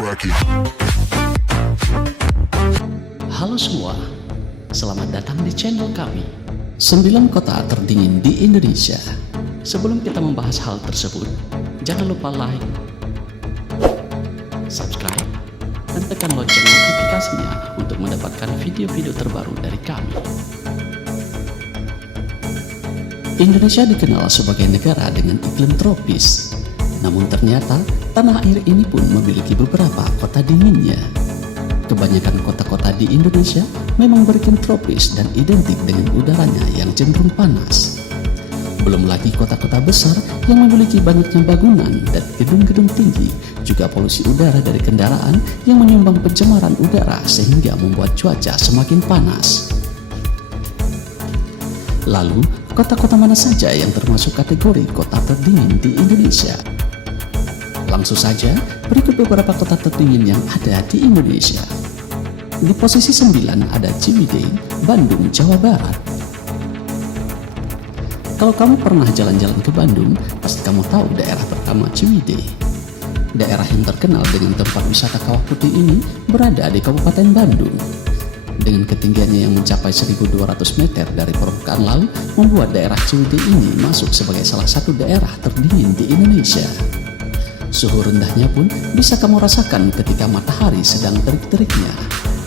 crack it. Halo semua, selamat datang di channel kami 9 kota terdingin di Indonesia. Sebelum kita membahas hal tersebut, jangan lupa like, subscribe, dan tekan lonceng notifikasinya untuk mendapatkan video-video terbaru dari kami. Indonesia dikenal sebagai negara dengan iklim tropis, namun ternyata tanah air ini pun memiliki beberapa kota dinginnya. Kebanyakan kota-kota di Indonesia memang beriklim tropis dan identik dengan udaranya yang cenderung panas. Belum lagi kota-kota besar yang memiliki banyaknya bangunan dan gedung-gedung tinggi, juga polusi udara dari kendaraan yang menyumbang pencemaran udara sehingga membuat cuaca semakin panas. Lalu, kota-kota mana saja yang termasuk kategori kota terdingin di Indonesia? Langsung saja, berikut beberapa kota terdingin yang ada di Indonesia. Di posisi 9 ada Ciwidey, Bandung, Jawa Barat. Kalau kamu pernah jalan-jalan ke Bandung, pasti kamu tahu daerah pertama Ciwidey. Daerah yang terkenal dengan tempat wisata Kawah Putih ini berada di Kabupaten Bandung. Dengan ketinggiannya yang mencapai 1.200 meter dari permukaan laut, membuat daerah Ciwidey ini masuk sebagai salah satu daerah terdingin di Indonesia. Suhu rendahnya pun bisa kamu rasakan ketika matahari sedang terik-teriknya.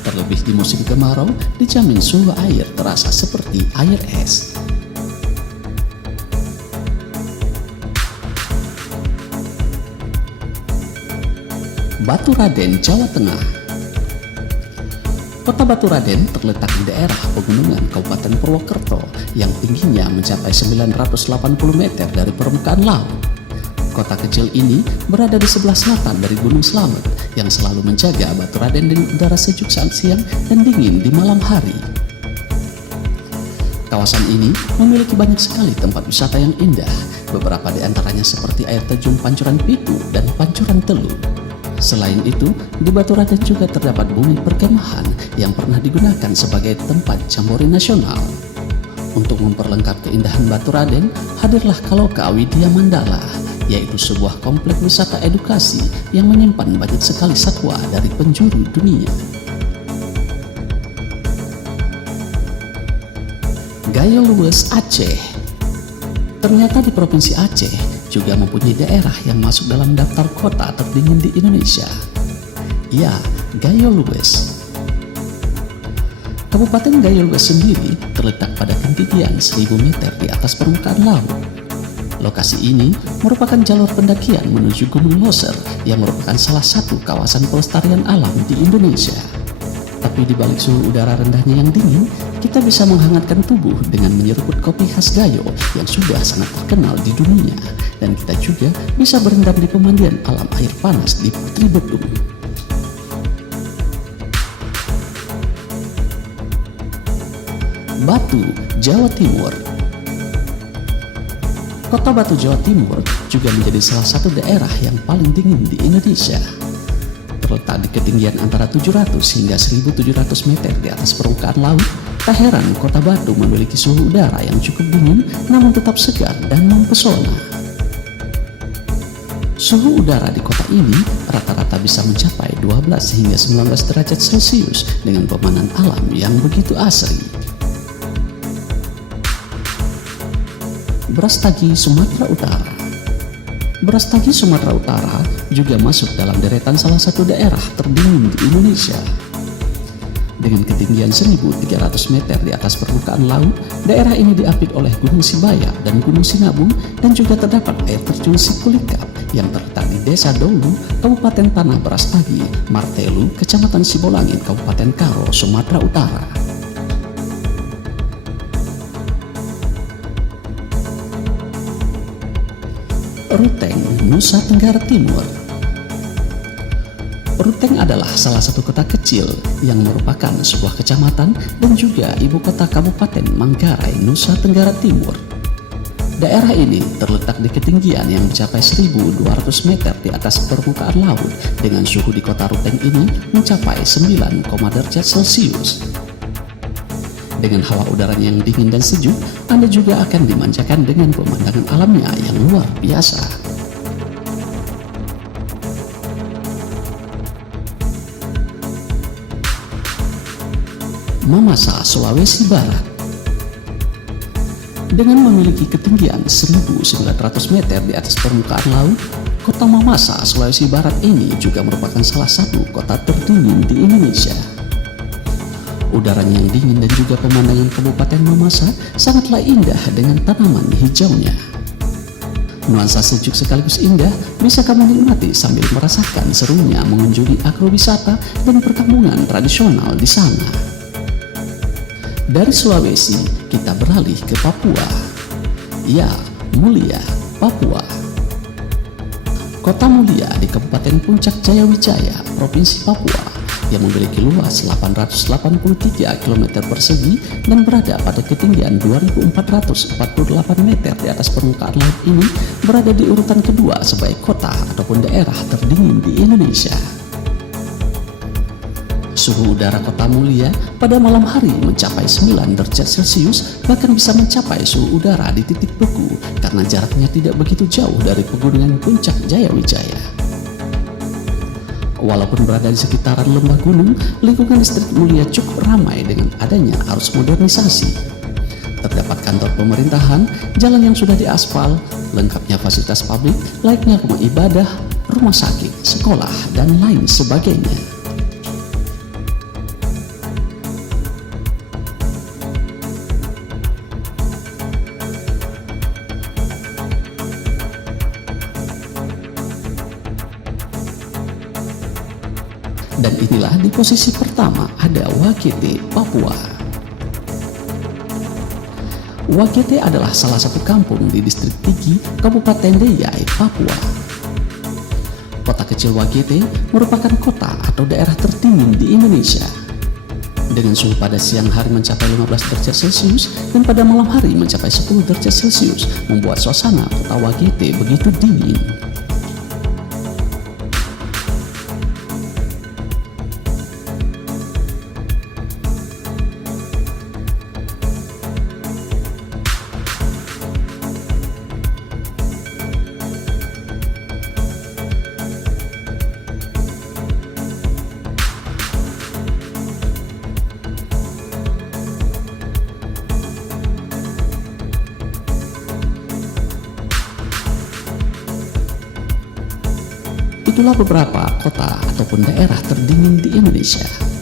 Terlebih di musim kemarau, dijamin suhu air terasa seperti air es. Baturaden, Jawa Tengah. Kota Baturaden terletak di daerah pegunungan Kabupaten Purwokerto yang tingginya mencapai 980 meter dari permukaan laut. Kota kecil ini berada di sebelah selatan dari Gunung Slamet yang selalu menjaga Baturaden dengan udara sejuk saat siang dan dingin di malam hari. Kawasan ini memiliki banyak sekali tempat wisata yang indah, beberapa di antaranya seperti air terjun Pancuran Pitu dan Pancuran Telu. Selain itu, di Baturaden juga terdapat bumi perkemahan yang pernah digunakan sebagai tempat jambore nasional. Untuk memperlengkap keindahan Baturaden, hadirlah Kaloka Widya Mandala, yaitu sebuah kompleks wisata edukasi yang menyimpan banyak sekali satwa dari penjuru dunia. Gayo Luwes, Aceh. Ternyata di Provinsi Aceh juga mempunyai daerah yang masuk dalam daftar kota terdingin di Indonesia. Ya, Gayo Luwes. Kabupaten Gayo Luwes sendiri terletak pada ketinggian 1.000 meter di atas permukaan laut. Lokasi ini merupakan jalur pendakian menuju Gunung Loser yang merupakan salah satu kawasan pelestarian alam di Indonesia. Tapi di balik suhu udara rendahnya yang dingin, kita bisa menghangatkan tubuh dengan menyeruput kopi khas Gayo yang sudah sangat terkenal di dunia, dan kita juga bisa berendam di pemandian alam air panas di Putri Bedung. Batu, Jawa Timur. Kota Batu, Jawa Timur juga menjadi salah satu daerah yang paling dingin di Indonesia. Terletak di ketinggian antara 700 hingga 1.700 meter di atas permukaan laut, tak heran kota Batu memiliki suhu udara yang cukup dingin namun tetap segar dan mempesona. Suhu udara di kota ini rata-rata bisa mencapai 12 hingga 19 derajat Celcius dengan pemandangan alam yang begitu asri. Brastagi, Sumatera Utara. Brastagi, Sumatera Utara juga masuk dalam deretan salah satu daerah terdingin di Indonesia. Dengan ketinggian 1.300 meter di atas permukaan laut, daerah ini diapit oleh Gunung Sibaya dan Gunung Sinabung, dan juga terdapat air terjun Sikulikap yang terletak di Desa Dolu, Kabupaten Tanah Brastagi, Martelu, Kecamatan Sibolangit, Kabupaten Karo, Sumatera Utara. Ruteng, Nusa Tenggara Timur. Ruteng adalah salah satu kota kecil yang merupakan sebuah kecamatan dan juga ibu kota Kabupaten Manggarai, Nusa Tenggara Timur. Daerah ini terletak di ketinggian yang mencapai 1.200 meter di atas permukaan laut, dengan suhu di kota Ruteng ini mencapai 9, derajat Celcius. Dengan hawa udaranya yang dingin dan sejuk, Anda juga akan dimanjakan dengan pemandangan alamnya yang luar biasa. Mamasa, Sulawesi Barat. Dengan memiliki ketinggian 1.900 meter di atas permukaan laut, kota Mamasa, Sulawesi Barat ini juga merupakan salah satu kota terdingin di Indonesia. Udaranya yang dingin dan juga pemandangan Kabupaten Mamasa sangatlah indah dengan tanaman hijaunya. Nuansa sejuk sekaligus indah bisa kamu nikmati sambil merasakan serunya mengunjungi agrowisata dan perkampungan tradisional di sana. Dari Sulawesi, kita beralih ke Papua. Ya, Mulia, Papua. Kota Mulia di Kabupaten Puncak Jaya Wijaya, Provinsi Papua, yang memiliki luas 883 km persegi dan berada pada ketinggian 2.448 meter di atas permukaan laut ini, berada di urutan kedua sebagai kota ataupun daerah terdingin di Indonesia. Suhu udara Kota Mulia pada malam hari mencapai 9 derajat Celcius, bahkan bisa mencapai suhu udara di titik beku karena jaraknya tidak begitu jauh dari pegunungan Puncak Jaya Wijaya. Walaupun berada di sekitaran lembah gunung, lingkungan distrik Mulia cukup ramai dengan adanya arus modernisasi. Terdapat kantor pemerintahan, jalan yang sudah diaspal, lengkapnya fasilitas publik layaknya rumah ibadah, rumah sakit, sekolah, dan lain sebagainya. Dan inilah di posisi pertama ada Wakete, Papua. Wakete adalah salah satu kampung di distrik Tigi, Kabupaten Deiyai, Papua. Kota kecil Wakete merupakan kota atau daerah terdingin di Indonesia. Dengan suhu pada siang hari mencapai 15 derajat Celcius dan pada malam hari mencapai 10 derajat Celcius, membuat suasana kota Wakete begitu dingin. Itulah beberapa kota ataupun daerah terdingin di Indonesia.